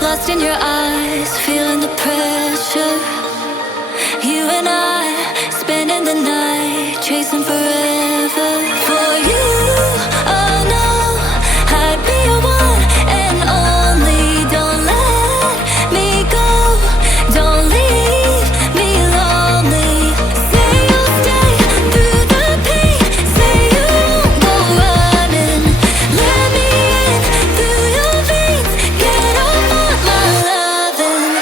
Lost in your eyes, feeling the pressure. You and I, spending the night, chasing forever. For you, oh no, I'd be your one and only. Don't let me go, don't leave me lonely. Say you'll stay through the pain, say you won't go running. Let me in through your veins, get off on my loving.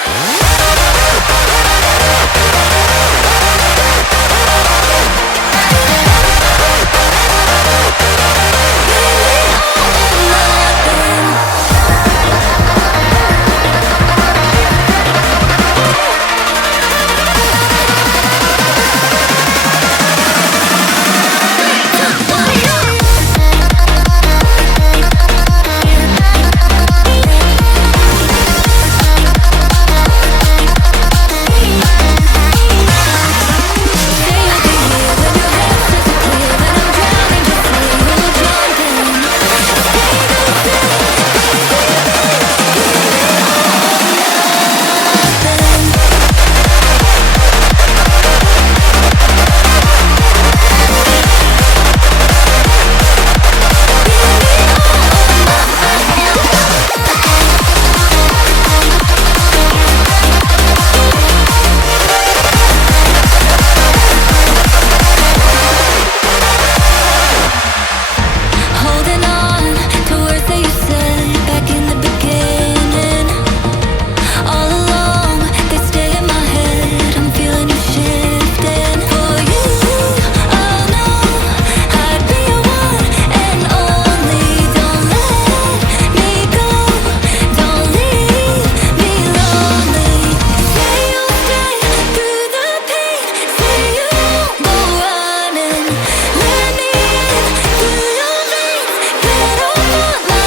Holding on to words that you said back in the beginning. All along, they stay in my head. I'm feeling you shifting. For you, oh no, I'd be your one and only. Don't let me go, don't leave me lonely. Say you'll stay through the pain, say you won't go running. Let me in through your veins, get off on my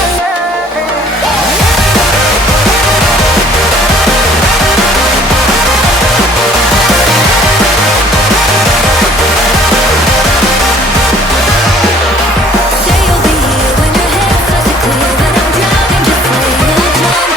Say you'll be here when your head starts to clear, when I'm drowning, just say you'll jump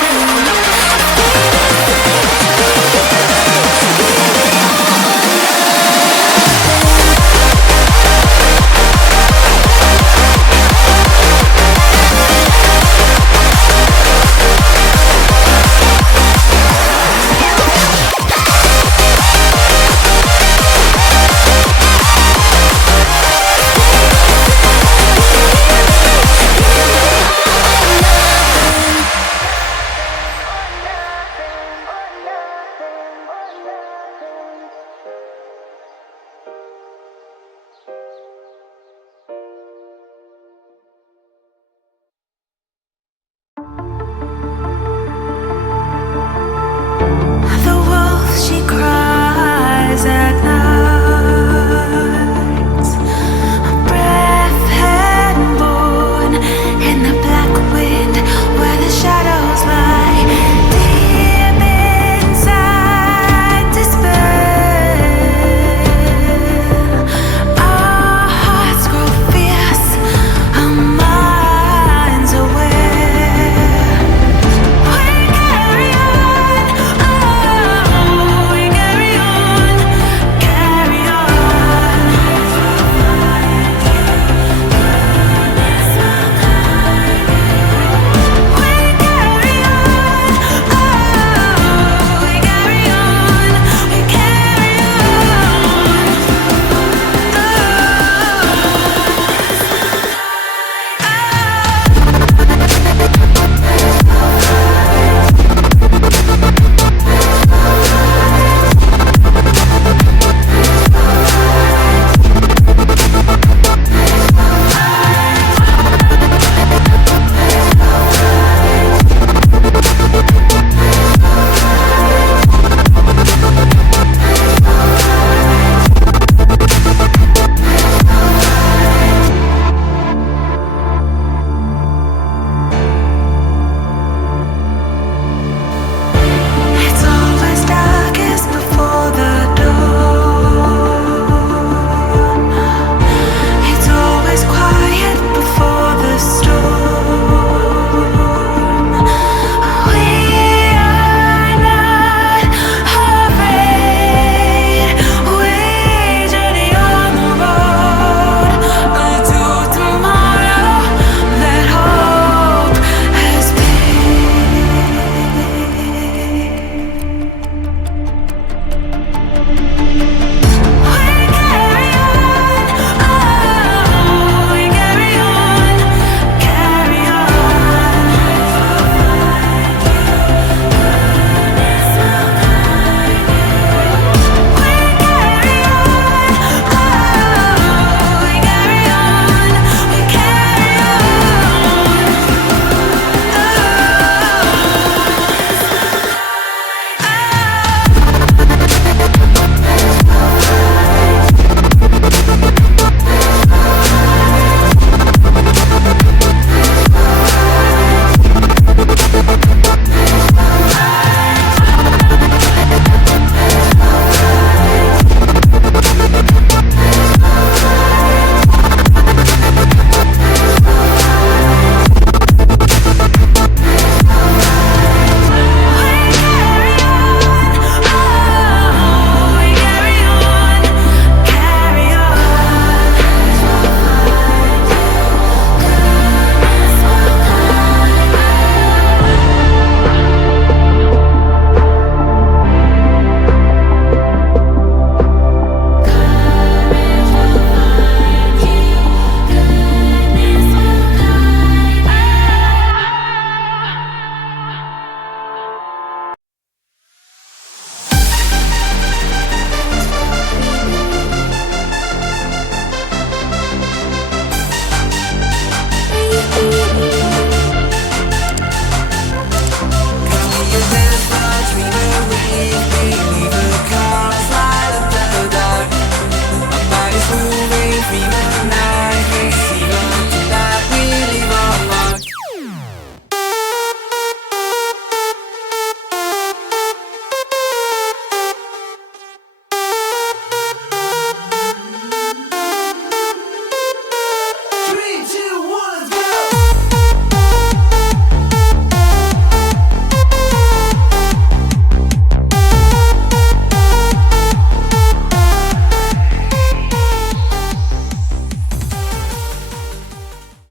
The wolf, she cries.